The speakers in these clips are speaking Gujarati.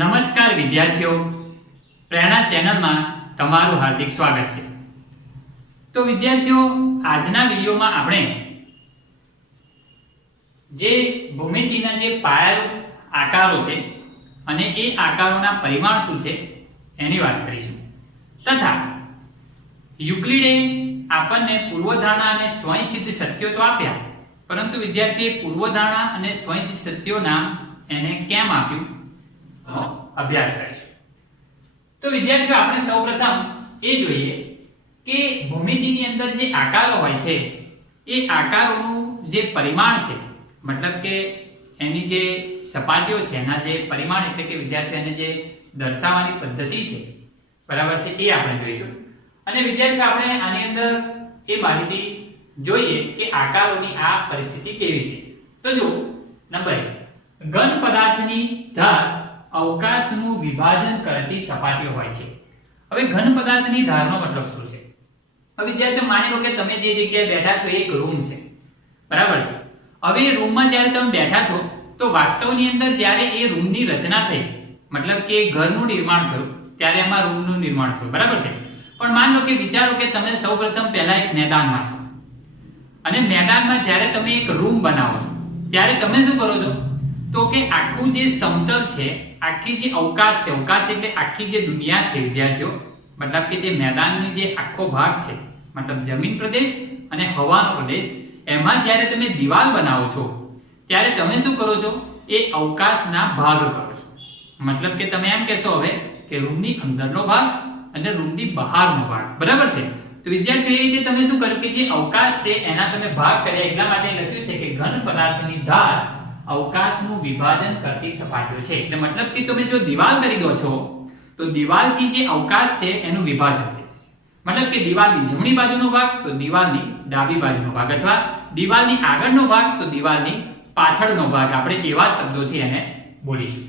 નમસ્કાર વિદ્યાર્થીઓ, પ્રેરણા ચેનલમાં તમારું હાર્દિક સ્વાગત છે। તો વિદ્યાર્થીઓ, આજના વિડિયોમાં આપણે જે ભૂમિતિના જે પાયારૂપ આકારો છે અને એ આકારોના પરિમાણ શું છે એની વાત કરીશું તથા યુક્લિડે આપણને પૂર્વધારણા અને સ્વયંસિદ્ધ સત્યો તો આપ્યા, પરંતુ વિદ્યાર્થીએ પૂર્વધારણા અને સ્વયંસિદ્ધ સત્યો નામ એને કેમ આપ્યું અભ્યાસ કરીશું। તો વિદ્યાર્થીઓ, આપણે સૌપ્રથમ એ જોઈએ કે ભૂમિતિની અંદર જે આકારો હોય છે એ આકારોનું જે પરિમાણ છે, મતલબ કે એની જે સપાટીઓ છે એના જે પરિમાણ એટલે કે વિદ્યાર્થીઓ એને જે દર્શાવવાની પદ્ધતિ છે, બરાબર છે, એ આપણે જોઈશું। અને વિદ્યાર્થીઓ, આપણે આની અંદર એ માહિતી જોઈએ કે આકારોની આ પરિસ્થિતિ કેવી છે। તો જો નંબર 1, ઘન પદાર્થની ધાર અવકાશનું વિભાજન કરતી સપાટીઓ હોય છે। હવે ઘન પદાર્થની ધારનો મતલબ શું છે? હવે વિદ્યાર્થીઓ, માની લો કે તમે જે જગ્યાએ બેઠા છો એક રૂમ છે, બરાબર છે। હવે એ રૂમમાં જ્યારે તમે બેઠા છો તો વાસ્તવની અંદર જ્યારે એ રૂમની રચના થઈ, મતલબ કે ઘરનું નિર્માણ થયું, ત્યારે એમાં રૂમનું નિર્માણ થયું, બરાબર છે। પણ માન લો કે વિચારો કે તમે સૌપ્રથમ પહેલા એક મેદાનમાં છો અને મેદાનમાં જ્યારે તમે એક રૂમ બનાવો છો ત્યારે તમે શું કરો છો તો કે આખું જે સમતલ છે, આખી જે અવકાશ છે, અવકાશ એટલે આખી જે દુનિયા છે વિદ્યાર્થીઓ, મતલબ કે જે મેદાનનો જે આખો ભાગ છે, મતલબ જમીન પ્રદેશ અને હવાનો પ્રદેશ, એમાં જ્યારે તમે દિવાલ બનાવો છો ત્યારે તમે શું કરો છો? એ અવકાશના ભાગ કરો છો। મતલબ કે તમે એમ કહેશો હવે કે રૂમની અંદરનો ભાગ અને રૂમની બહારનો ભાગ, બરાબર છે। તો વિદ્યાર્થીઓ, એ રીતે તમે શું કર્યું કે જે અવકાશ છે એના તમે ભાગ કર્યા, એટલા માટે લખ્યું છે કે ઘન પદાર્થની ધાર અવકાશનું વિભાજન કરતી સપાટીઓ છે। એટલે મતલબ કે તમે જો દિવાલ કરી દો છો તો દિવાલથી જે અવકાશ છે એનું વિભાજન થાય છે। મતલબ કે દિવાલની જમણી બાજુનો ભાગ તો દિવાલની ડાબી બાજુનો ભાગ, અથવા દિવાલની આગળનો ભાગ તો દિવાલની પાછળનો ભાગ, આપણે એવા શબ્દોથી એને બોલીશું।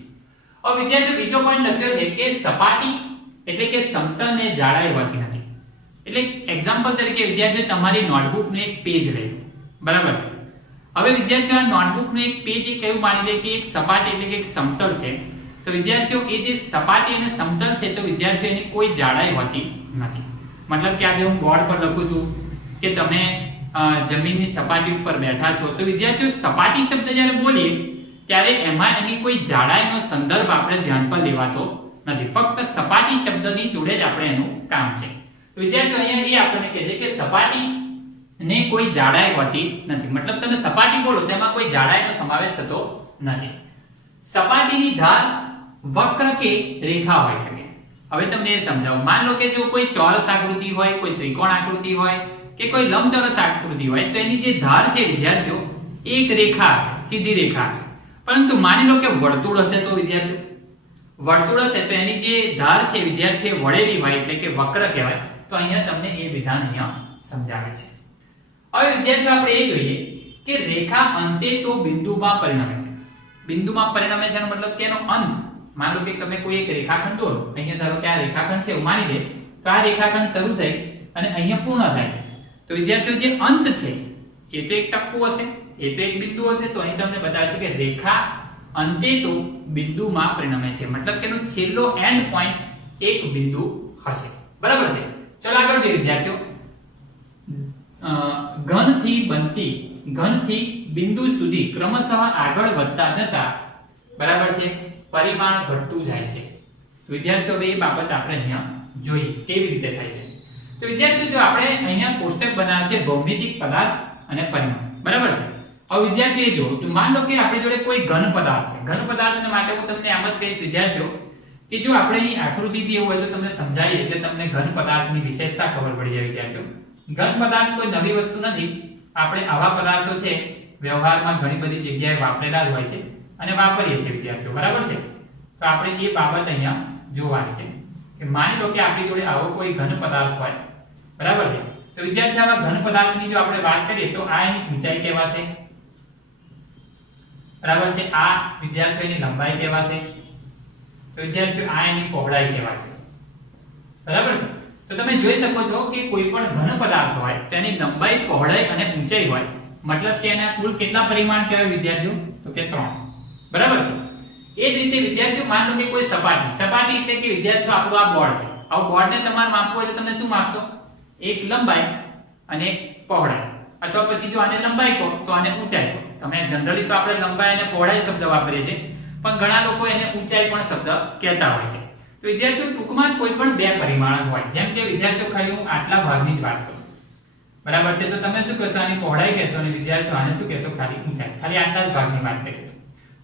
હવે વિદ્યાર્થીઓ, બીજો પોઈન્ટ લખ્યો છે કે સપાટી એટલે કે સમતલને જાડાઈ હોતી નથી। એટલે એક્ઝામ્પલ તરીકે વિદ્યાર્થીઓ, તમારી નોટબુકનું એક પેજ લઈ લો, બરાબર છે। હવે વિદ્યાર્થીઓ, આ નોટબુકનું એક પેજ એક એવું માની લે કે એક સપાટી એટલે કે એક સમતલ છે, તો વિદ્યાર્થીઓ એ જે સપાટી અને સમતલ છે તો વિદ્યાર્થીઓ એની કોઈ જાડાઈ હોતી નથી। મતલબ કે આજે હું બોર્ડ પર લખું છું કે તમે જમીનની સપાટી ઉપર બેઠા છો, તો વિદ્યાર્થીઓ સપાટી શબ્દ જ્યારે બોલીએ ત્યારે એમાં એની કોઈ જાડાઈનો સંદર્ભ આપણે ધ્યાન પર લેવાતો નથી, ફક્ત સપાટી શબ્દની જોડે જ આપણે એનું કામ છે। તો વિદ્યાર્થીઓ, અહીંયા એ આપણને કહે છે કે સપાટી ને કોઈ જાડાઈ હોતી નથી, મતલબ તમે સપાટી બોલો તેમાં કોઈ જાડાઈનો સમાવેશ થતો નથી। સપાટીની ધાર વક્ર કે રેખા હોઈ શકે। હવે તમને એ સમજાવું, માન લો કે જો કોઈ ચોરસ આકૃતિ હોય, કોઈ ત્રિકોણ આકૃતિ હોય કે કોઈ લંબચોરસ આકૃતિ હોય, તો એની જે ધાર છે વિદ્યાર્થીઓ એક રેખા હશે, સીધી રેખા હશે। પરંતુ માની લો કે વર્તુળ હશે, તો વિદ્યાર્થીઓ વર્તુળ હશે તો એની જે ધાર છે વિદ્યાર્થીઓ વળેલી હોય એટલે કે વક્ર કહેવાય। તો અહીંયા તમને એ વિધાન અહીંયા સમજાવે છે। હવે વિદ્યાર્થીઓ, આપણે એ જોઈએ કે રેખા અંતે તો બિંદુમાં પરિણમે છે। બિંદુમાં પરિણમે છે એનો મતલબ કે એનો અંત, માનો કે તમે કોઈ એક રેખાખંડ દોરો, અહીંયા ધારો કે આ રેખાખંડ છે એવું માની લે, તો આ રેખાખંડ શરૂ થઈ અને અહીંયા પૂર્ણ થાય છે, તો વિદ્યાર્થીઓ જે અંત છે એ તો એક ટપકું હશે, એ તો એક બિંદુ હશે। તો અહીં તમને બતાવે છે કે રેખા અંતે તો બિંદુમાં પરિણમે છે, મતલબ કે એનો છેલ્લો એન્ડ પોઈન્ટ એક બિંદુ હશે, બરાબર છે। ચલો આગળ જોઈએ વિદ્યાર્થીઓ, ઘનથી બિંદુ સુધી ક્રમશઃ આગળ વધતા જતા, બરાબર છે, પરિમાણ ઘટતું જાય છે। તો વિદ્યાર્થીઓ, એ બાબત આપણે અહીંયા જોઈએ કેવી રીતે થાય છે। તો વિદ્યાર્થીઓ, જો આપણે અહીંયા કોષ્ટક બનાવ્યા છે ભૌમિતિક પદાર્થ અને પરિમાણ, બરાબર છે। હવે વિદ્યાર્થીઓ જો, તો માન લો કે આપણી જોડે કોઈ ઘન પદાર્થ છે, ઘન પદાર્થને માટે હું તમને આમ જ કહીશ વિદ્યાર્થીઓ કે જો આપણે અહીં આકૃતિથી એવું હોય તો તમને સમજાય, એટલે તમને ઘન પદાર્થની વિશેષતા ખબર પડી જાય વિદ્યાર્થીઓ। ઘન પદાર્થ કોઈ નવી વસ્તુ નથી, આપણે આવા પદાર્થો છે વ્યવહારમાં ઘણી બધી જગ્યાએ વાપરેલા જ હોય છે અને વાપરીએ છીએ વિદ્યાર્થીઓ, બરાબર છે। તો આપણે એ બાબત અહીંયા જોવાની છે કે માની લો કે આપણી જોડે આવો કોઈ ઘન પદાર્થ હોય, બરાબર છે। તો વિદ્યાર્થીઓ, આવા ઘન પદાર્થની જો આપણે વાત કરીએ તો આ એની ઊંચાઈ કહેવાશે, બરાબર છે। આ વિદ્યાર્થીઓની લંબાઈ કહેવાશે, તો વિદ્યાર્થીઓ આ એની પહોળાઈ કહેવાશે, બરાબર છે। તો તમે જોઈ શકો છો કે કોઈ પણ ઘન પદાર્થ હોય તો એની લંબાઈ, પહોળાઈ અને ઊંચાઈ હોય, મતલબ કે એના કુલ કેટલા પરિમાણ કહેવાય વિદ્યાર્થીઓ? તો કે 3, બરાબર છે। એ જ રીતે વિદ્યાર્થીઓ માન લો કે કોઈ સપાટી એટલે કે વિદ્યાર્થીઓ આપણું આ બોર્ડ છે. આ બોર્ડને તમારે માપવું હોય તો તમે શું માપશો? એક લંબાઈ અને એક પહોળાઈ, અથવા પછી જો આને લંબાઈ કહો તો આને ઊંચાઈ કહો. તમે જનરલી તો આપણે લંબાઈ અને પહોળાઈ શબ્દ વાપરીએ છીએ, પણ ઘણા લોકો એને ઊંચાઈ પણ શબ્દ કહેતા હોય છે. તો વિદ્યાર્થીઓ ટૂંકમાં કોઈ પણ બે પરિમાણ હોય, જેમ કે વિદ્યાર્થીઓ ખાલી હું આટલા ભાગની જ વાત કરું, બરાબર છે, તો તમે શું કહેશો? આની પહોળાઈ કહેશો, અને વિદ્યાર્થીઓ આને શું કહેશો? ખાલી ઊંચાઈ. ખાલી આટલા જ ભાગની વાત કરીએ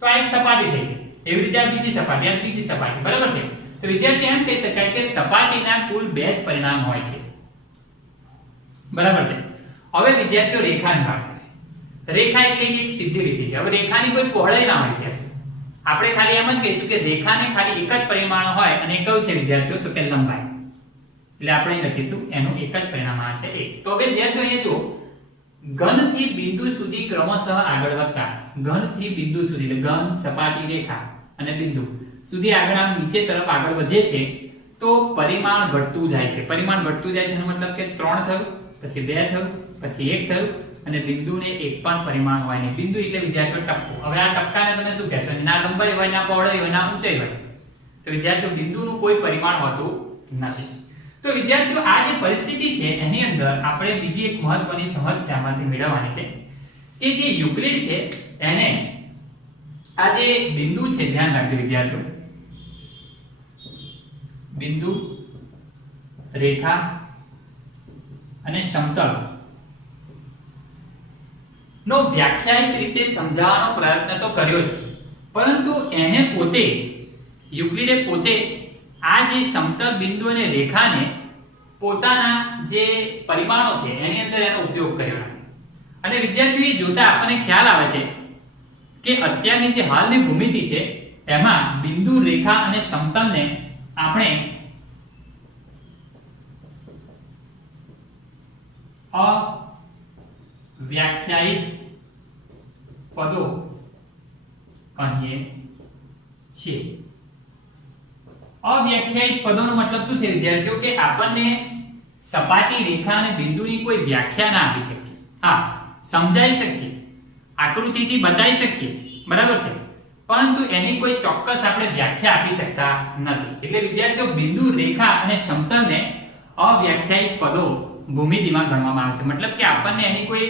તો આ એક સપાટી થઈ ગઈ. એવી રીતે આ બીજી સપાટી, આ ત્રીજી સપાટી, બરાબર છે. તો વિદ્યાર્થી એમ કહી શકાય કે સપાટીના કુલ બે જ પરિમાણ હોય છે, બરાબર છે. હવે વિદ્યાર્થીઓ રેખાની વાત કરીએ. રેખા એટલે એક સીધી લીટી છે. હવે રેખાની કોઈ પહોળાઈ ના હોય વિદ્યાર્થીઓ, આપણે ખાલી એમ જ કહીશું કે રેખાને ખાલી એક જ પરિમાણ હોય, અને કયું છે વિદ્યાર્થીઓ? તો કે લંબાઈ. એટલે આપણે લખીશું એનું એક જ પરિમાણ છે 1. તો હવે વિદ્યાર્થીઓ અહીંયા જો ઘનથી બિંદુ સુધી ક્રમશઃ આગળ વધતા, ઘનથી બિંદુ સુધી એટલે ઘન, સપાટી, રેખા અને બિંદુ સુધી આગળ આમ નીચે તરફ આગળ વધે છે તો પરિમાણ ઘટતું જાય છે. પરિમાણ ઘટતું જાય છે એનો મતલબ કે 3 થયું, પછી 2 થયું, પછી 1 થયું, અને બિંદુને એક પણ પરિમાણ હોય નહીં. બિંદુ એટલે વિદ્યાર્થીઓ ટપકું. હવે આ ટપકાને તમે શું કહેશો? ના લંબાઈ હોય, ના પહોળાઈ હોય, ના ઊંચાઈ હોય. તો વિદ્યાર્થીઓ બિંદુનું કોઈ પરિમાણ હોતું નથી. તો વિદ્યાર્થીઓ આ જે પરિસ્થિતિ છે એની અંદર આપણે બીજી એક મહત્વની સમજ આમાંથી મેળવવાની છે કે જે યુક્લિડ છે એને આ જે બિંદુ છે, ધ્યાન રાખજો વિદ્યાર્થીઓ, બિંદુ, રેખા અને સમતલ નો વ્યાખ્યાયિત રીતે સમજાવવાનો પ્રયત્ન તો કર્યો છે, પરંતુ એને પોતે યુક્લિડે પોતે આ જે સમતલ બિંદુ અને રેખાને પોતાના જે પરિમાણો છે એની અંદર એનો ઉપયોગ કર્યો નથી. અને વિદ્યાર્થીઓ જોતા આપણને ખ્યાલ આવે છે કે અત્યારની જે હાલની ભૂમિતિ છે તેમાં બિંદુ, રેખા અને સમતલને આપણે અવ્યાખ્યાયિત પદો કહીએ છીએ. અવ્યાખ્યાયિત પદોનો મતલબ શું છે વિદ્યાર્થીઓ? કે આપણને સપાટી, રેખા અને બિંદુની કોઈ વ્યાખ્યા ના આપી શકીએ. હા, સમજાઈ શકીએ, આકૃતિથી બતાવી શકીએ, બરાબર છે, પરંતુ એની કોઈ ચોક્કસ આપણે વ્યાખ્યા આપી શકતા નથી. એટલે વિદ્યાર્થીઓ બિંદુ, રેખા અને સમતલને અવ્યાખ્યાયિત પદો ભૂમિતિમાં ગણવામાં આવે છે. મતલબ કે આપણને એની કોઈ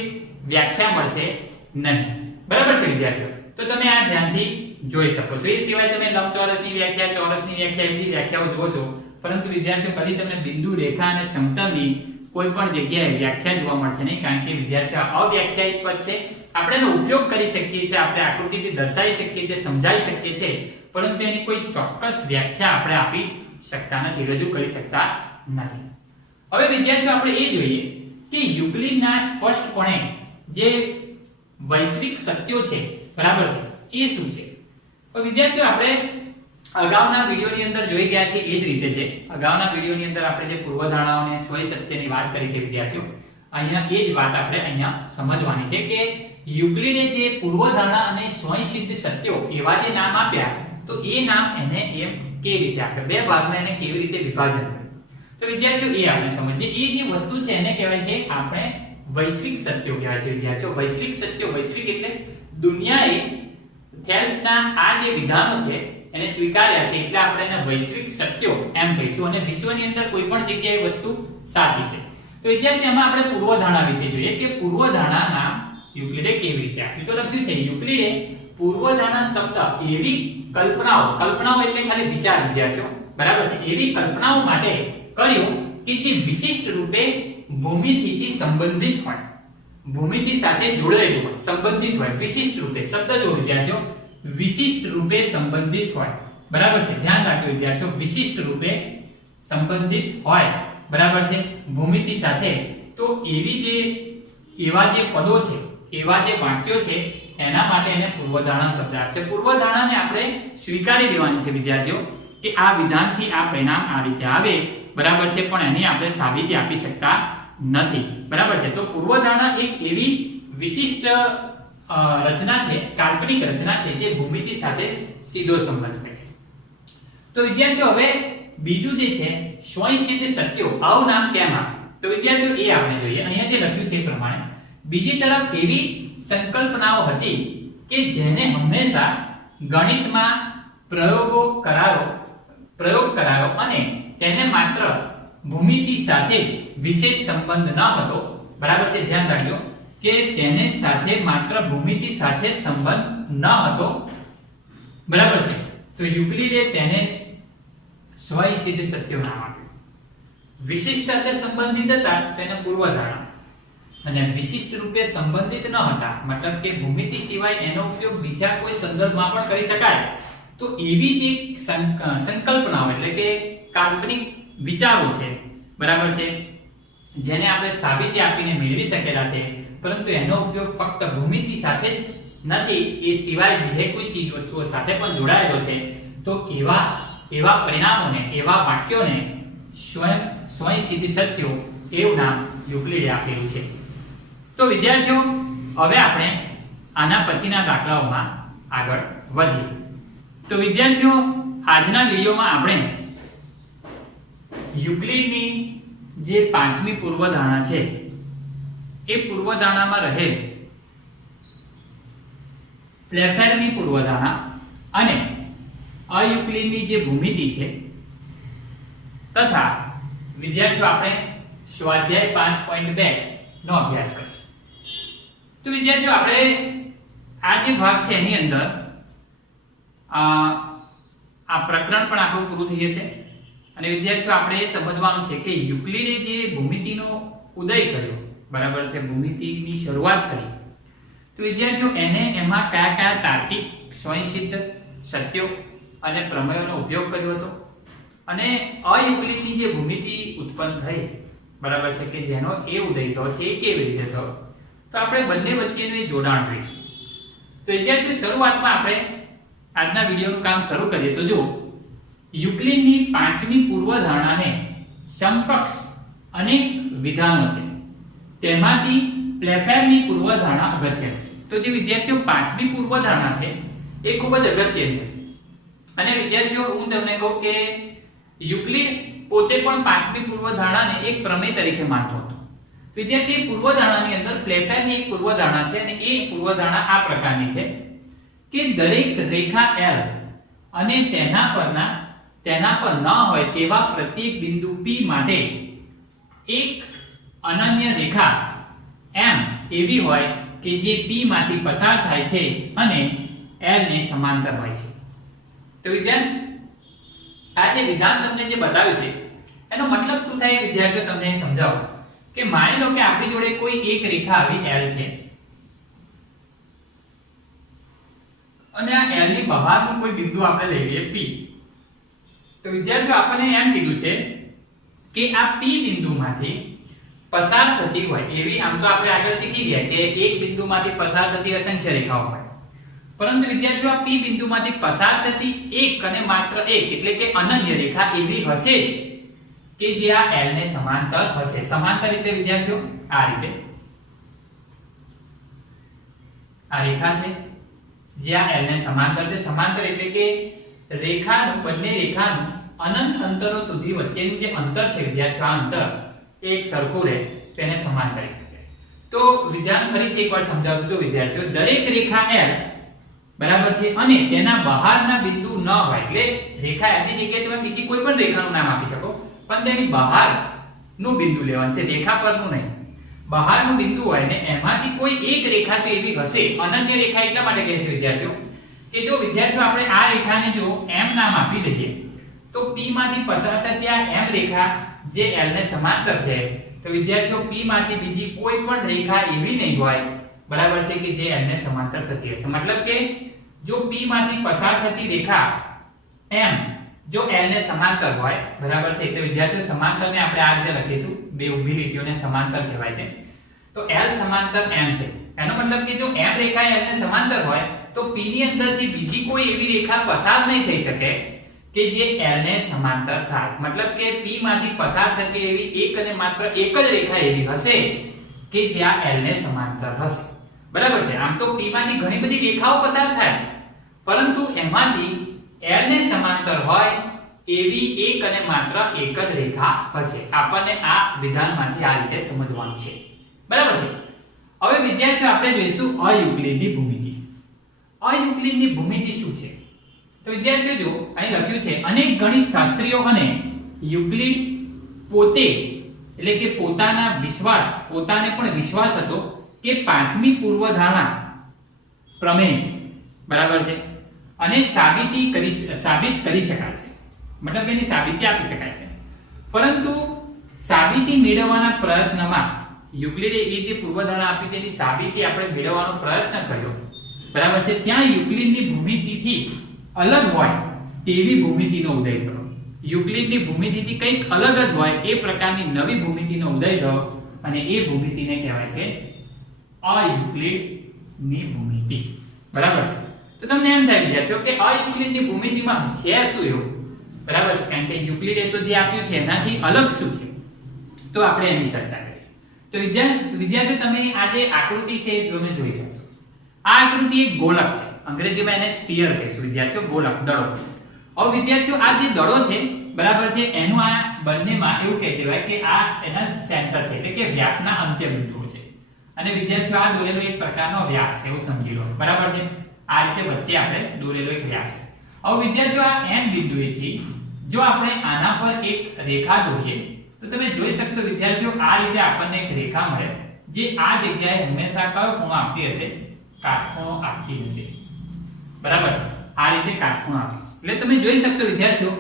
વ્યાખ્યા મળશે નહીં, બરાબર છે વિદ્યાર્થીઓ? તો તમે આ ધ્યાનથી જોઈ શકો છો. એ સિવાય તમે લંબચોરસની વ્યાખ્યા, ચોરસની વ્યાખ્યા, એવી વ્યાખ્યાઓ જુઓ છો, પરંતુ વિદ્યાર્થીઓ કદી તમને બિંદુ, રેખા અને સમતલની કોઈ પણ જગ્યાએ વ્યાખ્યા જોવા મળશે નહીં, કારણ કે વિદ્યાર્થીઓ અવ્યાખ્યાયિત પદ છે. આપણે એનો ઉપયોગ કરી શકીએ છીએ, આપણે આકૃતિથી દર્શાવી શકીએ છીએ, સમજાવી શકીએ છીએ, પરંતુ એની કોઈ ચોક્કસ વ્યાખ્યા આપણે આપી શકતા નથી, રજૂ કરી શકતા નથી. હવે વિદ્યાર્થીઓ આપણે એ જોઈએ કે યુક્લિડના સ્પષ્ટપણે જે વૈશ્વિક સત્યો છે, બરાબર છે, એ શું છે? તો વિદ્યાર્થીઓ આપણે અગાઉના વિડિયોની અંદર જોઈ ગયા છે એ જ રીતે છે. અગાઉના વિડિયોની અંદર આપણે જે પૂર્વધારણાઓને સ્વય સત્યની વાત કરી છે વિદ્યાર્થીઓ, અહીંયા એ જ વાત આપણે અહીંયા સમજવાની છે કે યુક્લિડે જે પૂર્વધારણા અને સ્વયંસિદ્ધ સત્યો એવા જે નામ આપ્યા, તો એ નામ એને એમ કેવી રીતે આપ્યા, બે ભાગમાં એને કેવી રીતે વિભાજન કર્યું, તો વિદ્યાર્થીઓ એ આપણે સમજીએ. એ જે વસ્તુ છે એને કહેવાય છે આપણે વૈશ્વિક સત્યો કહેવાય છે વિદ્યાર્થીઓ. વૈશ્વિક સત્યો, વૈશ્વિક એટલે દુનિયાએ થેલ્સના આ જે વિધાનો છે એને સ્વીકાર્યા છે, એટલે આપણે એને વૈશ્વિક સત્યો એમ કહીશું. અને વિશ્વની અંદર કોઈ પણ જગ્યાએ વસ્તુ સાચી છે. તો વિદ્યાર્થી આમાં આપણે પૂર્વધારણા વિશે જોઈએ કે પૂર્વધારણા નામ યુક્લિડે કેવી રીતે આપ્યું. તો લખ્યું છે યુક્લિડે પૂર્વધારણા શબ્દ એવી કલ્પનાઓ એટલે ખાલી વિચાર વિદ્યાર્થીઓ, બરાબર છે, એવી કલ્પનાઓ માટે કર્યો કે જે વિશિષ્ટ રૂપે ભૂમિતિથી સંબંધિત હોય, ભૂમિતિ સાથે જોડાયેલું હોય, સંબંધિત હોય, વિશિષ્ટ રૂપે. શબ્દ જો વિદ્યાર્થીઓ, વિશિષ્ટ રૂપે સંબંધિત હોય, બરાબર છે, ધ્યાન રાખજો વિદ્યાર્થીઓ, વિશિષ્ટ રૂપે સંબંધિત હોય, બરાબર છે, ભૂમિતિ સાથે. તો એવા જે પદો છે, એવા જે વાક્યો છે, એના માટે એને પૂર્વધારણા શબ્દ આપે છે. પૂર્વધારણાને આપણે સ્વીકારી લેવાની છે વિદ્યાર્થીઓ કે આ વિધાનથી આ પરિણામ આ રીતે આવે, બરાબર છે, પણ એની આપણે સાબિતી આપી શકતા નથી, બરાબર છે. તો પૂર્વધારણા એક એવી વિશિષ્ટ રચના છે, કાલ્પનિક રચના છે જે ભૂમિતિ સાથે સીધો સંબંધ હોય છે. તો વિદ્યાર્થીઓ હવે બીજું જે છે સ્વયંસિદ્ધ સત્યો, આવું નામ કેમ આપ્યું? તો વિદ્યાર્થીઓ એ આપણે જોઈએ. અહીંયા જે લખ્યું છે એ પ્રમાણે બીજી તરફ એવી સંકલ્પનાઓ હતી કે જેને હંમેશા ગણિતમાં પ્રયોગ કરાયો અને તેને માત્ર ભૂમિતિ સાથે જ વિશેષ સંબંધ ન હતો. બરાબર છે, ધ્યાન રાખજો કે તેને સાથે માત્ર ભૂમિતિ સાથે સંબંધ ન હતો. બરાબર છે, તો યુક્લિડે તેને સ્વસિદ્ધ સત્યો નામ આપ્યું. વિશિષ્ટ સાથે સંબંધિત હતા તેને પૂર્વધારણા, અને વિશિષ્ટ રૂપે સંબંધિત ન હતા મતલબ કે ભૂમિતિ સિવાય એનો ઉપયોગ બીજા કોઈ સંદર્ભમાં પણ કરી શકાય, તો એવી જ એક સંકલ્પનાઓ એટલે કે કાલ્પનિક વિચારો છે. બરાબર છે, જેને આપણે સાબિતી આપીને મેળવી શકેલા છે, પરંતુ એનો ઉપયોગ ફક્ત ભૂમિતિ સાથે જ નથી, એ સિવાય બીજે કોઈ ચીજ વસ્તુઓ સાથે પણ જોડાયેલો છે. તો એવા પરિણામોને, એવા વાક્યોને સ્વયંસિદ્ધ સત્યો એવું નામ યુક્લિડે આપેલું છે. તો વિદ્યાર્થીઓ, હવે આપણે આના પછીના દાખલાઓમાં આગળ વધીએ. તો વિદ્યાર્થીઓ, આજના વિડીયોમાં આપણે યુક્લિડની જે પાંચમી પૂર્વધારણા છે એ પૂર્વધારણામાં રહેલ પ્લેફેરની પૂર્વધારણા અને અયુક્લિડની જે ભૂમિતિ છે તથા વિદ્યાર્થીઓ આપણે સ્વાધ્યાય 5.2 નો અભ્યાસ કરીશું. તો વિદ્યાર્થીઓ, આપણે આ જે ભાગ છે એની અંદર આ પ્રકરણ પણ આપણું પૂરું થઈ જશે. અને વિદ્યાર્થીઓ, આપણે એ સમજવાનું છે કે યુક્લિડે જે ભૂમિતિનો ઉદય કર્યો, બરાબર છે, ભૂમિતિની શરૂઆત કરી, તો વિદ્યાર્થીઓ એને એમાં કયા કયા તાર્કિક સ્વયંસિદ્ધ સત્યો અને પ્રમેયોનો ઉપયોગ કર્યો હતો, અને અયુક્લિડની જે ભૂમિતિ ઉત્પન્ન થઈ, બરાબર છે, કે જેનો એ ઉદય થયો છે એ કેવી રીતે થયો, તો આપણે બંને વચ્ચેનું એ જોડાણ જોઈશું. તો વિદ્યાર્થીઓ, શરૂઆતમાં આપણે આજના વિડીયોનું કામ શરૂ કરીએ તો જો યુક્લિડની પાંચમી પૂર્વધારણાને સમકક્ષ અનેક વિધાનો છે, તેમાંથી પ્લેફેરની પૂર્વધારણા અગત્યની છે. તો જે વિદ્યાર્થીઓ પાંચમી પૂર્વધારણા છે એ ખૂબ જ અગત્યની હતી. અને વિદ્યાર્થીઓ, હું તમને કહું કે યુક્લિડ પોતે પણ પાંચમી પૂર્વધારણાને એક પ્રમેય તરીકે માનતો હતો. વિદ્યાર્થી, પૂર્વધારણાની અંદર પ્લેફેરની એક પૂર્વધારણા છે, અને એ પૂર્વધારણા આ પ્રકારની છે કે દરેક રેખા L અને તેના પર ન હોય તેવા પ્રત્યેક બિંદુ P માટે એક અનન્ય રેખા M એવી હોય કે જે P માંથી પસાર થાય છે અને L ને સમાંતર હોય છે. તો વિદ્યાર્થી, આ જે વિધાન તમને જે બતાવ્યું છે એનો મતલબ શું થાય વિદ્યાર્થીઓ તમને સમજાવો કે માની લો કે આપણી જોડે કોઈ એક રેખા આવી L છે અને આ L ની બહારનું કોઈ બિંદુ આપણે લઈ લઈએ P. તો વિદ્યાર્થીઓ, આપણને એમ કીધું છે કે આ P બિંદુમાંથી પસાર થતી હોય એવી, આમ તો આપણે આગળ શીખી ગયા કે એક બિંદુમાંથી પસાર થતી અસંખ્ય રેખાઓ હોય, પરંતુ વિદ્યાર્થીઓ, આ P બિંદુમાંથી પસાર થતી એક અને માત્ર એક એટલે કે અનન્ય રેખા એવી હશે જ કે જે આ L ને સમાંતર હશે. સમાંતર એટલે વિદ્યાર્થીઓ આ રીતે આ રેખા છે જે આ L ને સમાંતર છે. સમાંતર એટલે કે રેખાનું, બંને રેખાનું અનંત અંતરો સુધી વચ્ચેનું જે અંતર છે વિદ્યાર્થીઓ, આ અંતર એક સરખું રહે તેને સમાંતર કહેવાય. તો વિધાન ફરીથી એકવાર સમજાવું છું વિદ્યાર્થીઓ, દરેક રેખા L, બરાબર છે, અને તેના બહારના બિંદુ ન હોય એટલે રેખા L ની જગ્યાએ તમે બીજી કોઈ પણ રેખાનું નામ આપી શકો, પણ તેની બહારનું બિંદુ લેવાનું છે, રેખા પરનું નહીં. બહારનું બિંદુ હોય ને એમાંથી કોઈ એક રેખા તો એવી હશે, અનન્ય રેખા એટલા માટે કહે છે વિદ્યાર્થીઓ કે જો વિદ્યાર્થીઓ આપણે આ રેખાને જો M નામ આપી દઈએ તો P માંથી પસાર થતી આ M રેખા જે L ને સમાંતર છે, તો વિદ્યાર્થીઓ P માંથી બીજી કોઈ પણ રેખા એવી નહીં હોય, બરાબર છે, કે જે L ને સમાંતર થતી હશે. મતલબ કે જો P માંથી પસાર થતી રેખા M જો L ને સમાંતર હોય, બરાબર છે, એટલે વિદ્યાર્થીઓ સમાંતરને આપણે આ રીતે લખીશું, બે ઊભી લીટીઓને સમાંતર કહેવાય છે. તો L સમાંતર M છે, એનો મતલબ કે જો M રેખા L ને સમાંતર હોય તો P ની અંદરથી બીજી કોઈ એવી રેખા પસાર નહીં થઈ શકે કે જે L ને સમાંતર થાય. મતલબ કે P માંથી પસાર થતી એવી એક અને માત્ર એક જ રેખા એવી હશે કે જ્યાં L ને સમાંતર હશે. બરાબર છે, આમ તો P માંથી ઘણી બધી રેખાઓ પસાર થાય, પરંતુ એમાંથી L ને સમાંતર હોય એવી એક અને માત્ર એક જ રેખા હશે. આપણને આ વિધાનમાંથી આ રીતે સમજવાનું છે. બરાબર છે. હવે વિદ્યાર્થીઓ, આપણે જોઈશું અયુક્લિડની ભૂમિતિ. અયુક્લિડની ભૂમિતિ શું છે? તો તો વિદ્યાર્થીઓ જો અહીં લખ્યું છે અનેક ગણિત શાસ્ત્રીઓ અને યુક્લિડ પોતે એટલે કે પોતાને પણ વિશ્વાસ હતો કે પાંચમી પૂર્વધારણા પ્રમેય છે, બરાબર છે, અને સાબિત કરી શકાય છે, મતલબ કે એની સાબિતી આપી શકાય છે, પરંતુ સાબિતી મેળવવાના પ્રયત્નમાં યુક્લિડે એ જે પૂર્વધારણા આપી તેની સાબિતી આપણે મેળવવાનો પ્રયત્ન કર્યો, બરાબર છે, ત્યાં યુક્લિડની ભૂમિતિથી અલગ હોય તેવી ભૂમિતિનો ઉદય થયો. યુક્લિડની ભૂમિતિથી કંઈક અલગ જ હોય એ પ્રકારની નવી ભૂમિતિનો ઉદય થયો અને એ ભૂમિતિને કહેવાય છે અયુક્લિડની ભૂમિતિ, બરાબર છે. તો તમને એમ થાય વિદ્યાર્થીઓ કે અયુક્લિડની ભૂમિતિમાં છે શું એવું, બરાબર છે, કારણ કે યુક્લિડે તો જે આપ્યું છે એનાથી અલગ શું છે, તો આપણે એની ચર્ચા કરીએ. તો વિદ્યાર્થીઓ તમે આ જે આકૃતિ છે એ તમે જોઈ શકશો. આ આકૃતિ એક ગોળક છે, અંગ્રેજીમાં એને સ્ફિયર કહીશું વિદ્યાર્થીઓ, ગોળક, દડો. હવે વિદ્યાર્થીઓ આ જે દડો છે, બરાબર છે, એનું આ બંનેમાં એવું કહેવાય કે આ એના સેન્ટર છે, એટલે કે વ્યાસના અંત્ય બિંદુઓ છે. અને વિદ્યાર્થીઓ આ દોરેલો એક પ્રકારનો વ્યાસ છે એવું સમજી લો, બરાબર છે. આ રીતે વચ્ચે આપણે દોરેલો એક વ્યાસ. હવે વિદ્યાર્થીઓ આ n બિંદુએથી જો આપણે આના પર એક રેખા દોરીએ તો તમે જોઈ શકશો વિદ્યાર્થીઓ આ રીતે આપણને એક રેખા મળે જે આ જગ્યાએ હંમેશા કયો ખૂણો આપતી હશે, કાટખૂણો આપતી હશે, બરાબર છે. આ રીતે કાટખૂણો આપતી હશે. એટલે તમે જોઈ શકશો વિદ્યાર્થીઓ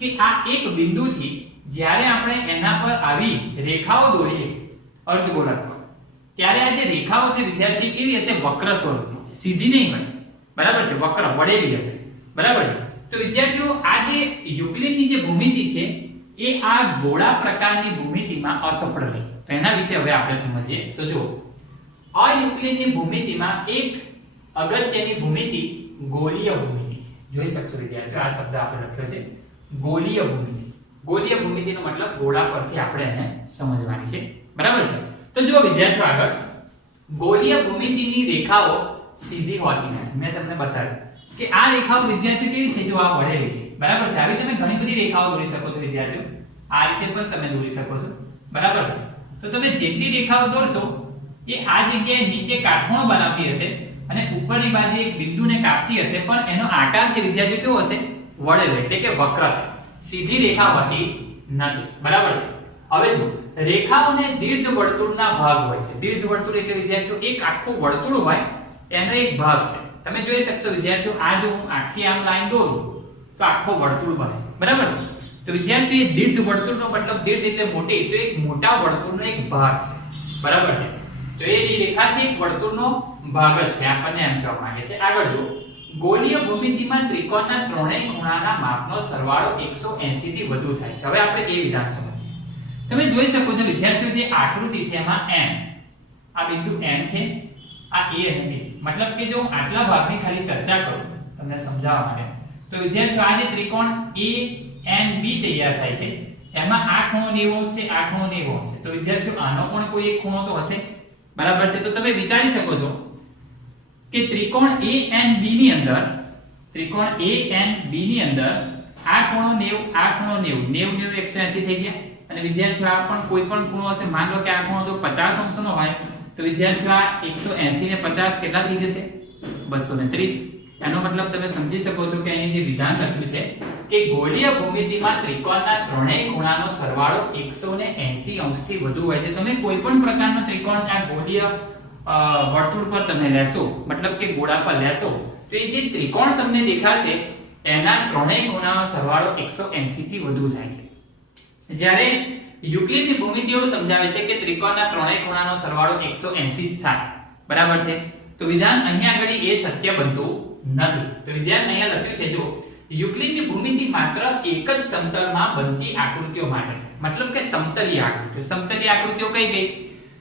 કે આ એક બિંદુથી જ્યારે આપણે એના પર આવી રેખાઓ દોરીએ અર્ધગોળક પર, ત્યારે આ જે રેખાઓ છે વિદ્યાર્થી કેવી હશે, વક્ર સ્વરૂપની, સીધી નહીં હોય, બરાબર છે, વક્ર વળેલી હશે, બરાબર છે. તો વિદ્યાર્થીઓ આ જે યુક્લિડની જે ભૂમિતિ છે એ આ ગોળા પ્રકારની ભૂમિતિમાં અસફળ રહી. તો એના વિશે હવે આપણે સમજીએ. તો જો અયુક્લિડની ભૂમિતિમાં એક અગત્યની ભૂમિતિ ગોળીય ભૂમિતિ છે. જોઈ શકશો વિદ્યાર્થીઓ આ શબ્દ આપણે લખ્યો છે ગોળીય ભૂમિતિ. ગોળીય ભૂમિતિનો મતલબ ગોળા પરથી આપણે એને સમજવાની છે, બરાબર છે. તો જો વિદ્યાર્થીઓ આગળ ગોળીય ભૂમિતિની રેખાઓ સીધી હોતી નથી. મેં તમને બતાવ્યું કે આ રેખાઓ વિદ્યાર્થીઓ કેવી છે, જો આ વળેલી છે, બરાબર છે. આવી તમે ઘણી બધી રેખાઓ દોરી શકો છો વિદ્યાર્થીઓ, આ રીતે પણ તમે દોરી શકો છો, બરાબર છે. તો તમે જેટલી રેખાઓ દોરશો એ આ જગ્યાએ નીચે કાટખૂણો બનાવતી હશે અને ઉપરની બાજુ એક બિંદુને કાપતી હશે, પણ એનો આકાર છે વિદ્યાર્થીઓ કેવો હશે, વળેલો, એટલે કે વક્ર છે, સીધી રેખા હોતી નથી, બરાબર છે. હવે જો રેખાઓને દીર્ઘ વર્તુળના ભાગ હોય છે. દીર્ઘ વર્તુળ એટલે વિદ્યાર્થીઓ એક આખું વર્તુળ હોય એનો એક ભાગ છે. તમે જોઈ શકશો વિદ્યાર્થીઓ આ જો હું આખી આમ લાઈન દોરું તો આખો વર્તુળ બને, બરાબર છે. તો વિદ્યાર્થીઓ એ દીર્ઘ વર્તુળનો મતલબ દીર્ઘ એટલે મોટી, તો એક મોટા વર્તુળનો એક ભાગ છે, બરાબર છે. તો એ રેખા છે એક વર્તુળનો ભાગ જ છે, આપણને એમ કહેવા માંગે છે. આગળ જો ગોળીય ભૂમિતિમાં ત્રિકોણના ત્રણેય ખૂણાના માપનો સરવાળો 180 થી વધુ થાય છે. હવે આપણે એ વિધાન સમજીએ. તમે જોઈ શકો છો વિદ્યાર્થીઓ જે આકૃતિ છે એમાં n, આ બિંદુ n છે, આ a અને b, મતલબ કે જો હું આટલા ભાગની ખાલી ચર્ચા કરું તમને સમજાવવા માટે, તો વિદ્યાર્થીઓ આ જે ત્રિકોણ ANB તૈયાર થાય છે એમાં આ ખૂણો 90 છે, આ ખૂણો 90 છે. તો વિદ્યાર્થીઓ આનો પણ કોઈ એક ખૂણો તો હશે, બરાબર છે. તો તમે વિચારી શકો છો કે ત્રિકોણ ANB ની અંદર આ ખૂણો 90, આ ખૂણો 90, 90 180 થઈ ગયા. અને વિદ્યાર્થીઓ આ પણ કોઈ પણ ખૂણો હશે, માન લો કે આ ખૂણો જો 50 અંશનો હોય તો વિદ્યાર્થીઓ આ 180 ને 50 કેટલા થઈ જશે, 230. એનો મતલબ તમે સમજી શકો છો કે અહીં જે વિધાન લખ્યું છે કે ગોળીય ભૂમિતિમાં ત્રિકોણના ત્રણેય ખૂણાનો સરવાળો 180 અંશથી વધુ હોય છે. તમે કોઈ પણ પ્રકારનો ત્રિકોણ આ ગોળીય વર્તુળ પર તમે લેશો, મતલબ કે ગોળા પર લેશો, તો એ જે ત્રિકોણ તમને દેખાશે એના ત્રણેય ખૂણાનો સરવાળો 180 થી વધુ થાય છે. જ્યારે યુક્લિડની ભૂમિતિઓ સમજાવે છે કે ત્રિકોણના ત્રણેય ખૂણાનો સરવાળો 180 થાય, બરાબર છે. તો વિધાન અહીંયા આગળ એ સત્ય બનતું નથી. તો વિધાન અહીંયા લખ્યું છે જો યુક્લિડની ભૂમિતિ માત્ર એક જ સમતલમાં બનતી આકૃતિઓ માટે છે, મતલબ કે સમતલીય આકૃતિઓ. સમતલીય આકૃતિઓ કઈ કઈ?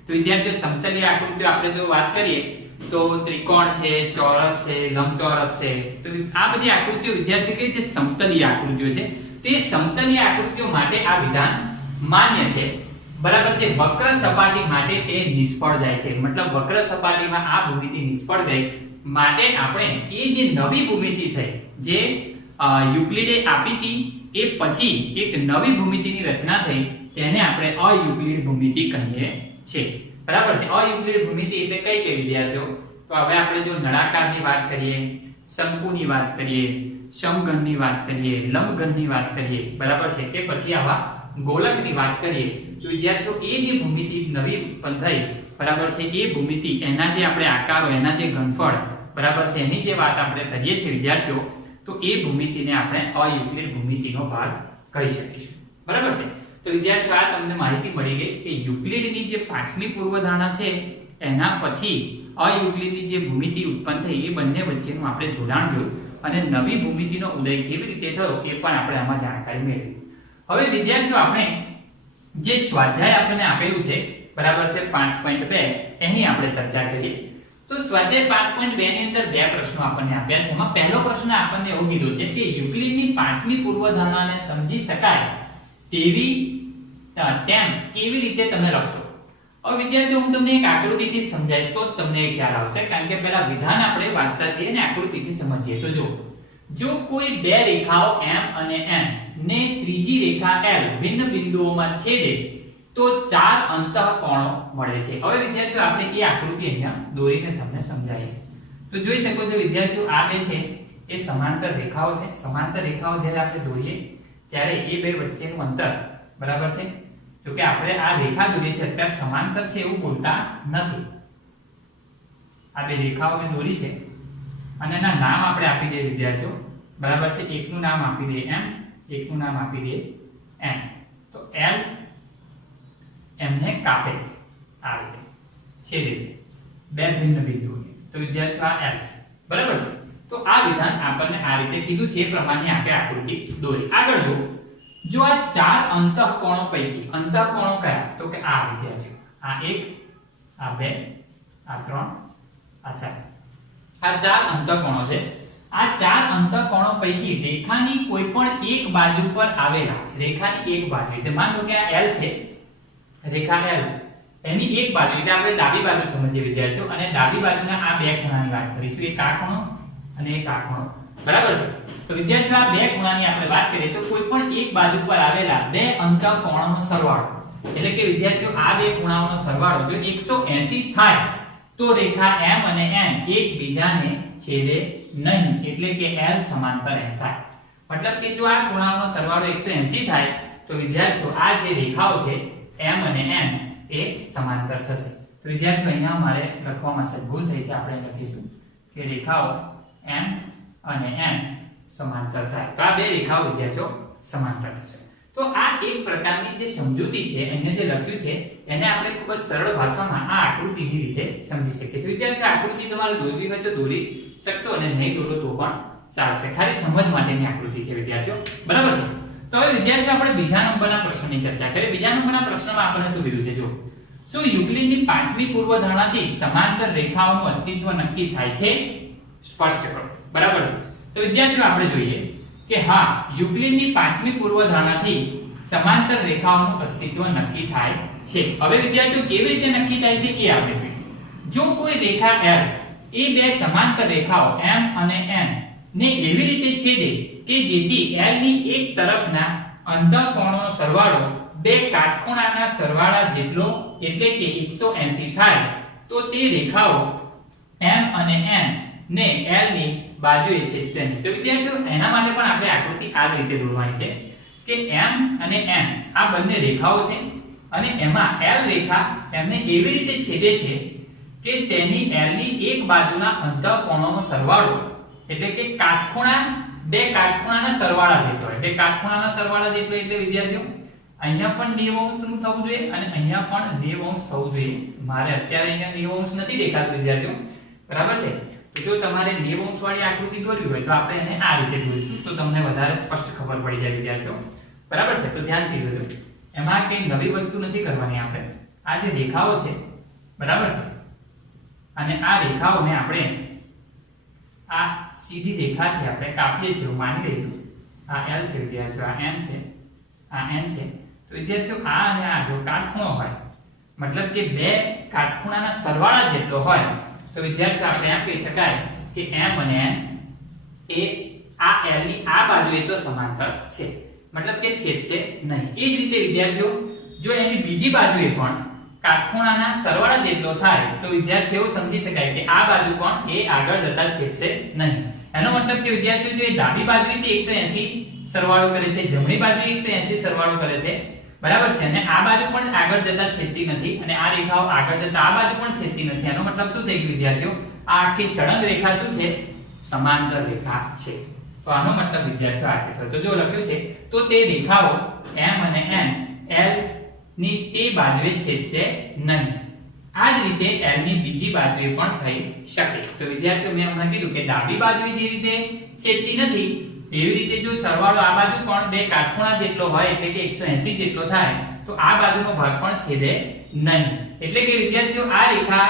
તો વિદ્યાર્થીઓ સમતલીય આકૃતિઓ આપણે જો વાત કરીએ તો ત્રિકોણ છે, ચોરસ છે, લંબચોરસ છે. તો આ બધી આકૃતિઓ વિદ્યાર્થીઓ કઈ છે, સમતલીય આકૃતિઓ છે. તો એ સમતલીય આકૃતિઓ માટે આ વિધાન માન્ય છે, બરાબર છે. વક્ર સપાટી માટે તે નિષ્ફળ જાય છે, મતલબ વક્ર સપાટીમાં આ ભૂમિતિ નિષ્ફળ ગઈ માટે આપણે એ જે નવી ભૂમિતિ થઈ જે યુક્લિડે આપી હતી એ પછી એક નવી ભૂમિતિની રચના થઈ તેને આપણે અયુક્લિડ ભૂમિતિ કહીએ છીએ, બરાબર છે. અયુક્લિડ ભૂમિતિ એટલે કઈ કઈ વિદ્યાર્થીઓ? તો હવે આપણે જો નળાકારની વાત કરીએ, શંકુની વાત કરીએ, સમઘનની વાત કરીએ, લંબઘનની વાત કરીએ, બરાબર છે, કે પછી આવા ગોલકની વાત કરીએ, તો વિદ્યાર્થીઓ એ જે ભૂમિતિ નવી ઉત્પન્ન થઈ, બરાબર છે, એ ભૂમિતિ એના જે આપણે આકારો, એના જે ઘનફળ, બરાબર છે, એની જે વાત આપણે કરીએ છીએ વિદ્યાર્થીઓ, તો એ ભૂમિતિને આપણે અયુક્લિડ ભૂમિતિનો ભાગ કહી શકીશું, બરાબર છે. તો વિદ્યાર્થીઓ આ તમને માહિતી મળી ગઈ કે યુક્લિડની જે પાંચમી પૂર્વધારણા છે એના પછી અયુક્લિડની જે ભૂમિતિ ઉત્પન્ન થઈ એ બંને વચ્ચેનું આપણે જોડાણ જોયું અને નવી ભૂમિતિનો ઉદય કેવી રીતે થયો એ પણ આપણે આમાં જાણકારી મેળવી. હવે વિદ્યાર્થીઓ આપણે જે સ્વાધ્યાય આપણને આપેલું છે, બરાબર છે, 5.2 એની આપણે ચર્ચા કરીએ. તો સ્વાધ્યાય 5.2 ની અંદર બે પ્રશ્નો આપણને આપ્યા છે. એમાં પહેલો પ્રશ્ન આપણને એવું કીધું છે કે યુક્લિડની પાંચમી પૂર્વધારણાને સમજી શકાય તેમ કેવી રીતે તમે લખશો. હવે વિદ્યાર્થીઓ હું તમને એક આકૃતિથી સમજાવીશ તો તમને ખ્યાલ આવશે, કારણ કે પહેલા વિધાન આપણે વાંચતા થઈએ અને આકૃતિથી સમજીએ. તો જો કોઈ બે રેખાઓ m અને n ને ત્રીજી રેખા l ભિન્ન બિંદુઓમાં છેદે તો ચાર અંતઃકોણો મળે છે. હવે વિદ્યાર્થીઓ આપણે એ આકૃતિ અહીંયા દોરીને તમને સમજાવીએ. તો જોઈ શકો છો વિદ્યાર્થીઓ આ બે છે એ સમાંતર રેખાઓ છે. સમાંતર રેખાઓ જ્યારે આપણે દોરીએ ત્યારે એ બે વચ્ચેનું અંતર, બરાબર છે, જો કે આપણે આ રેખા દોરી છે અત્યારે સમાંતર છે એવું બોલતા નથી. આ બે રેખાઓ મેં દોરી છે અને એના નામ આપણે આપી દઈએ વિદ્યાર્થીઓ, બરાબર છે. એકનું નામ આપી દઈએ m, એકનું નામ આપી દઈએ n. તો l એમને કાપે છે, આ રીતે છેદે છે બે ભિન્ન બિંદુઓને. તો વિદ્યાર્થીઓ આ l છે, બરાબર છે. તો આ વિધાન આપણને આ રીતે કીધું છે, એ પ્રમાણે આપણે આકૃતિ દોરી. આગળ જો આ ચાર અંતઃકોણો પૈકી અંતઃકોણો કયા, તો કે આ વિદ્યાર્થીઓ આ 1, આ 2, આ 3, આ 4. આ ચાર અંતઃકોણો છે. આ ચાર અંતઃકોણો પૈકી રેખાની કોઈ પણ એક બાજુ પર આવેલા, રેખાની એક બાજુ એટલે માનો કે આ l છે, રેખા l એની એક બાજુ એટલે આપણે ડાબી બાજુ સમજીએ વિદ્યાર્થીઓ, અને ડાબી બાજુના આ બે ખૂણાની વાત કરીશું. એક આ ખૂણો અને એક આ ખૂણો, બરાબર છે. તો વિદ્યાર્થીઓ આ બે ખૂણાની આપણે વાત કરીએ તો કોઈ પણ એક બાજુ પર આવેલા બે અંતઃકોણોનો સરવાળો, એટલે કે વિદ્યાર્થીઓ આ બે ખૂણાઓનો સરવાળો જો 180 થાય તો રેખા m અને n એકબીજાને છેદે નહીં, એટલે કે l સમાંતર n થાય. મતલબ કે જો આ ખૂણાઓનો સરવાળો 180 થાય તો વિદ્યાર્થીઓ આ જે રેખાઓ છે m અને n એ સમાંતર થશે. તો વિદ્યાર્થીઓ અહીંયા મારે લખવામાં સર ભૂલ થઈ છે, આપણે લખીશું કે રેખાઓ m અને n સમાંતર થાય. તો આ બે રેખાઓ વિદ્યાર્થીઓ સમાંતર થશે. તો આ એક પ્રકારની જે સમજૂતી છે અહીંયા જે લખ્યું છે એને આપણે ખૂબ જ સરળ ભાષામાં આ આકૃતિની રીતે સમજી શકીએ છીએ. વિદ્યાર્થીઓ આકૃતિ તમારે દોરવી હોય તો દોરી શકશો અને નહીં દોરો તો પણ ચાલશે. ખાલી સમજ માટેની આકૃતિ છે વિદ્યાર્થીઓ, બરાબર છે. તો હવે વિદ્યાર્થીઓ આપણે બીજા નંબરના પ્રશ્નની ચર્ચા કરીએ. બીજા નંબરના પ્રશ્નમાં આપણે શું કીધું છે, જો શું યુક્લિડની પાંચમી પૂર્વધારણાથી સમાંતર રેખાઓનું અસ્તિત્વ નક્કી થાય છે? સ્પષ્ટ કરો, બરાબર છે. તો વિદ્યાર્થીઓ આપણે જોઈએ કે હા, યુક્લિડની પાંચમી પૂર્વધારણાથી સમાંતર રેખાઓનું અસ્તિત્વ નક્કી થાય છે. હવે વિદ્યાર્થીઓ કેવી રીતે નક્કી થાય છે એ આપણે જોઈએ. જો કોઈ રેખા l એ બે સમાંતર રેખાઓ m અને n ને એવી રીતે છેદે કે જેથી l ની એક તરફના અંતઃકોણનો સરવાળો બે કાટખૂણાના સરવાળા જેટલો એટલે કે 180 થાય તો તે રેખાઓ m અને n ને l ની બાજુએ છેદશે નહીં. તો વિદ્યાર્થીઓ એના માટે પણ આપણે આકૃતિ આ જ રીતે દોરવાની છે કે m અને n આ બંને રેખાઓ છે અને એમાં l રેખા એમને એવી રીતે છેદે છે કે તેની l ની એક બાજુના અંતઃકોણોનો સરવાળો એટલે કે કાટખૂણા બે કાટખૂણાના સરવાળા જેટલો, એટલે કાટખૂણાના સરવાળા જેટલો એટલે વિદ્યાર્થીઓ અહીંયા પણ 90 અંશનું થવું જોઈએ અને અહીંયા પણ 90 અંશ થવું જોઈએ. મારે અત્યારે અહીંયા 90 અંશ નથી દેખાતું વિદ્યાર્થીઓ, બરાબર છે. તો જો તમારે 90 અંશ વાળી આકૃતિ દોરવી હોય તો આપણે એને આ રીતે દોરીશું તો તમને વધારે સ્પષ્ટ ખબર પડી જાય વિદ્યાર્થીઓ, બરાબર છે. તો ધ્યાનથી જોજો, એમાં કઈ નવી વસ્તુ નથી કરવાની. આપણે આ જે રેખાઓ છે, બરાબર છે, અને આ રેખાઓને આપણે આ સીધી રેખાથી આપણે કાપીએ છીએ એવું માની લઈશું. આ l છે વિદ્યાર્થીઓ, આ m છે, આ n છે. તો વિદ્યાર્થીઓ આ અને આ જો કાટખૂણો હોય મતલબ કે બે કાટખૂણાના સરવાળા જેટલો હોય તો વિદ્યાર્થીઓ આપણે એમ કહી શકાય કે m અને n એ આ l ની આ બાજુએ તો સમાંતર છે, મતલબ કે છેદશે નહીં. એ જ રીતે વિદ્યાર્થીઓ જો એની બીજી બાજુએ પણ કાટખૂણાના સરવાળા જેટલો થાય તો વિદ્યાર્થીઓ સમજી શકાય કે આ બાજુ પણ એ આગળ જતા છેદશે નહીં. એનો મતલબ કે વિદ્યાર્થીઓ જો ડાબી બાજુથી 180 સરવાળો કરે છે, જમણી બાજુએ 180 સરવાળો કરે છે, બરાબર છે, અને આ બાજુ પણ આગળ જતા છેદતી નથી અને આ રેખાઓ આગળ જતા આ બાજુ પણ છેદતી નથી. એનો મતલબ શું થઈ ગયું વિદ્યાર્થીઓ? આ આખી સળંગ રેખા શું છે? સમાંતર રેખા છે. તો આનો મતલબ વિદ્યાર્થીઓ આ થયો. તો જો લખ્યું છે તો તે રેખાઓ M અને N L ની તે બાજુએ છેદશે નહીં. આ જ રીતે L ની બીજી બાજુએ પણ થઈ શકે. તો વિદ્યાર્થીઓ મેં હમણાં કીધું કે ડાબી બાજુએ જે રીતે છેદતી નથી એવી રીતે જો સરવાળો આ બાજુ પણ બે કાટખૂણા જેટલો હોય એટલે કે 180 જેટલો થાય તો આ બાજુનો ભાગ પણ છેદે નહીં. એટલે કે વિદ્યાર્થીઓ આ રેખા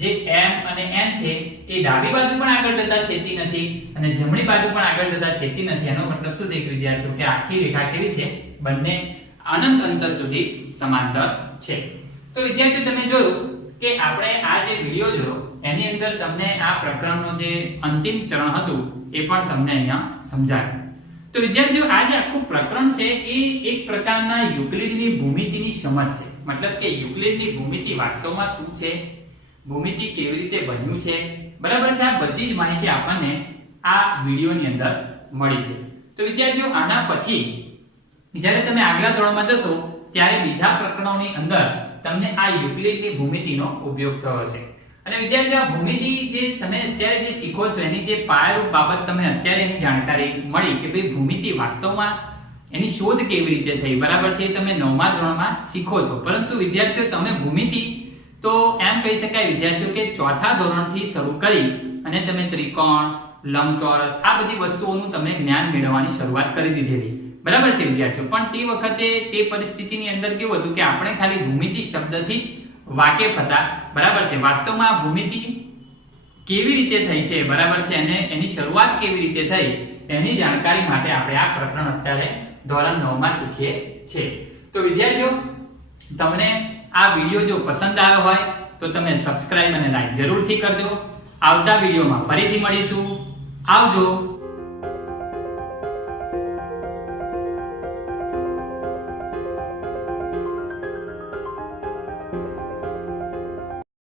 જે M અને N છે એ ડાબી બાજુ પણ આગળ જતા છેદતી નથી અને જમણી બાજુ પણ આગળ જતા છેદતી નથી. એનો મતલબ શું થઈ ગયું વિદ્યાર્થીઓ? કે આખી રેખા કેવી છે? બંને અનંત અંતર સુધી સમાંતર છે. તો વિદ્યાર્થીઓ તમે જોયું કે આપણે આ જે વિડિયો જોયો એની અંદર તમને આ પ્રકરણનું જે અંતિમ ચરણ હતું એ પણ તમને અહીંયા સમજાવ્યું. તો વિદ્યાર્થીઓ આ જે આખું પ્રકરણ છે એ એક પ્રકારના યુક્લિડની ભૂમિતિની સમજ છે. મતલબ કે યુક્લિડની ભૂમિતિ વાસ્તવમાં શું છે, ભૂમિતિ કેવી રીતે બન્યું છે, બરાબર છે, આ બધી જ માહિતી આપણને આ વિડિયોની અંદર મળી છે. તો વિદ્યાર્થીઓ આના પછી જ્યારે તમે આગલા ધોરણમાં જશો ત્યારે બીજા પ્રકરણોની અંદર તમને આ યુક્લિડની ભૂમિતિનો ઉપયોગ થયો છે. અને વિદ્યાર્થીઓ આ ભૂમિતિ જે તમે અત્યારે જે શીખો છો એની જે પાયારૂપ બાબત તમને અત્યારે એની જાણકારી મળી કે ભાઈ ભૂમિતિ વાસ્તવમાં એની શોધ કેવી રીતે થઈ, બરાબર છે, તમે 9મા ધોરણમાં શીખો છો. પરંતુ વિદ્યાર્થીઓ તમે ભૂમિતિ તો એમ કહી શકાય વિદ્યાર્થીઓ કે 4થા ધોરણથી શરૂ કરી અને તમે ત્રિકોણ, લંબચોરસ આ બધી વસ્તુઓનું તમે જ્ઞાન મેળવવાની શરૂઆત કરી દીધેલી, બરાબર છે વિદ્યાર્થીઓ. પણ તે વખતે તે પરિસ્થિતિની અંદર કેવું હતું કે આપણે ખાલી ભૂમિતિ શબ્દથી જ વાકેફ હતા, બરાબર છે. વાસ્તવમાં આ ભૂમિતિ કેવી રીતે થઈ છે, બરાબર છે, અને એની શરૂઆત કેવી રીતે થઈ એની જાણકારી માટે આપણે આ પ્રકરણ અત્યારે ધોરણ 9માં શીખીએ છીએ. તો વિદ્યાર્થીઓ તમને આ વિડિયો જો પસંદ આવ્યો હોય તો તમે સબસ્ક્રાઇબ અને લાઈક જરૂરથી કરજો. આવતા વિડિયોમાં ફરીથી મળીશું. આવજો.